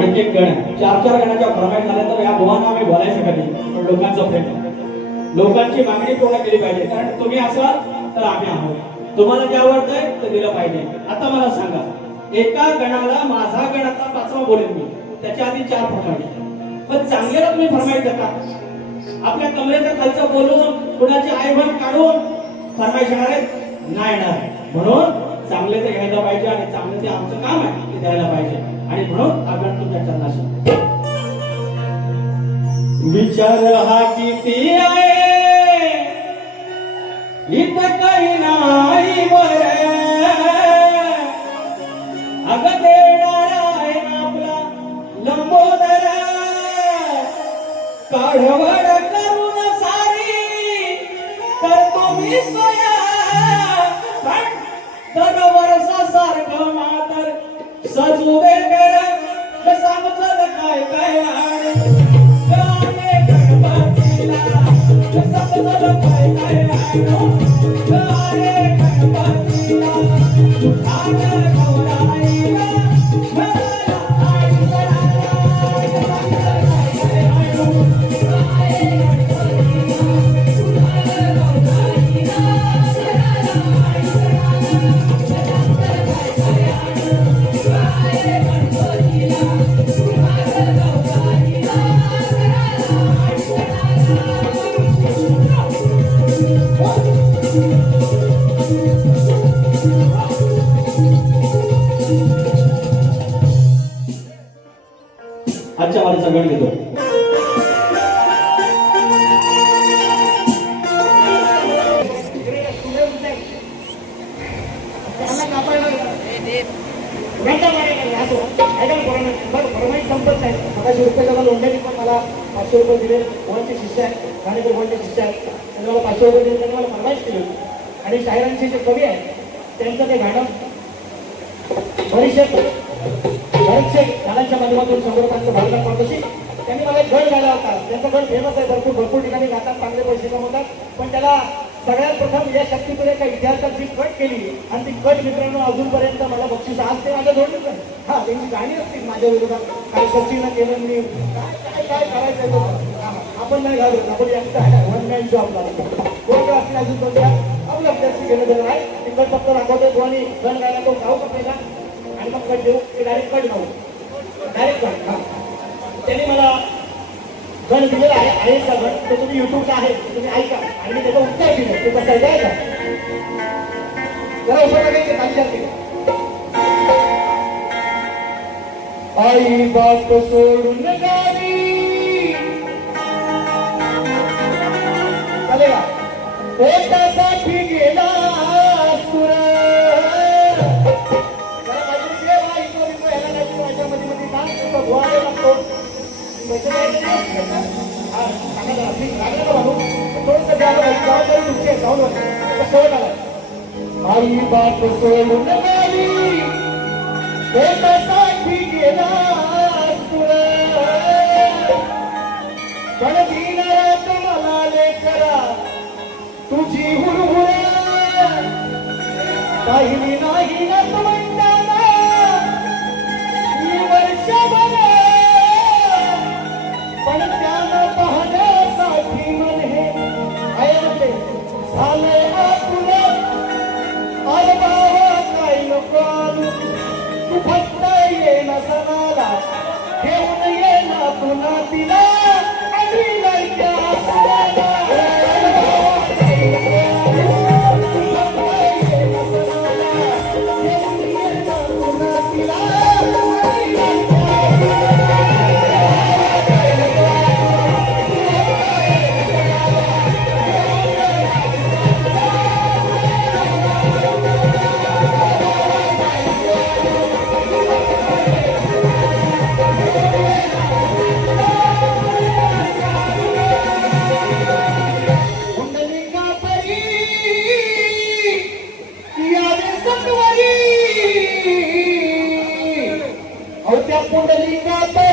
आणखी एक गण आहे. चार चार गणाच्या फरमाईश झाल्या तर या दोघांना आम्ही बोलायला शकत नाही पण लोकांचा प्रयत्न लोकांची मागणी पूर्ण केली पाहिजे. कारण तुम्ही असाल तर आम्ही आहोत. तुम्हाला जे आवडतंय ते दिलं पाहिजे. आता मला सांगा एका गणाला माझा गण आता पाचवा बोलेन मी. त्याच्या आधी चार फरमाईश पण चांगल्याला तुम्ही फरमाईश देता. आपल्या कमरेच्या खालचं बोलून कुणाची आईवण काढून फरमाईश येणार आहेत नाही येणार. म्हणून चांगले ते घ्यायला पाहिजे आणि चांगलं ते आमचं काम आहे ते द्यायला पाहिजे. आणि म्हणून आपण तुमच्या चरणाशी विचार हा किती आहे? इत काही नाही बर. अग देणारा आहे ना आपला लंबोदर काढवड करून सारी करतो मी स्वया. पण दर वर्षासारखं मातर सजू दे कर सांगतलं काय काय आणि गाणे गणपतीला सांगतलं काय काय आणि गाणे गणपतीला आजच्या मला सगळं घेतो. पण मला पाचशे रुपये दिले कोणाचे शिष्य आहेत गाणेकर कोणते शिष्य आहेत त्यांनी मला पाचशे रुपये दिले त्यांनी मला फरमाईश केली होती आणि शाहिरांचे जे कवी आहेत त्यांचं ते गाणं बरेचसे बरेचसे गाण्यांच्या माध्यमातून संगोपनाचं भागवत तशी. त्यांनी मला एक गड गायला होता त्यांचा गड फेमस आहे भरपूर भरपूर ठिकाणी गातात चांगले पैसे कमवतात. पण त्याला सगळ्यात प्रथम या शक्तीकडे एका विद्यार्थ्यांची कट केली. आणि ती कट मित्रांनो अजूनपर्यंत मला बक्षीस आज ते माझ्या जोडलीच आहे. हा त्यांची गाणी असतील माझ्या विरोधात. काय सचिन केलं मी? काय काय काय करायचं आहे आपण नाही घालत आपण एकटा आहे वन मॅन जॉब लागतो कोण असतील अजून कोणत्या आपलं अभ्यास घेणं देणं आहे ती फक्त दाखवतो आणि गण गायला तो गाऊ आपल्याला आणि मग कट देऊ ते डायरेक्ट कट गाऊ डायरेक्ट कट हा त्यांनी मला गण दिलेला आहे आहे सगळं. तो तुम्ही युट्यूबला आहे तुम्ही ऐका. आणि मी त्याचं उत्तर दिलं ते कसं आहे का जरा उत्तर बघायचं खाली आई बाप सोडून गावी चालेल का पोटासाठी गेला. आई बाप सोडून गावी पोटासाठी गेला सुर पण दिनारात मला लेकरा तुझी हुरहुर. पाहिली नाही ना झालंय Huwag kang pundaling!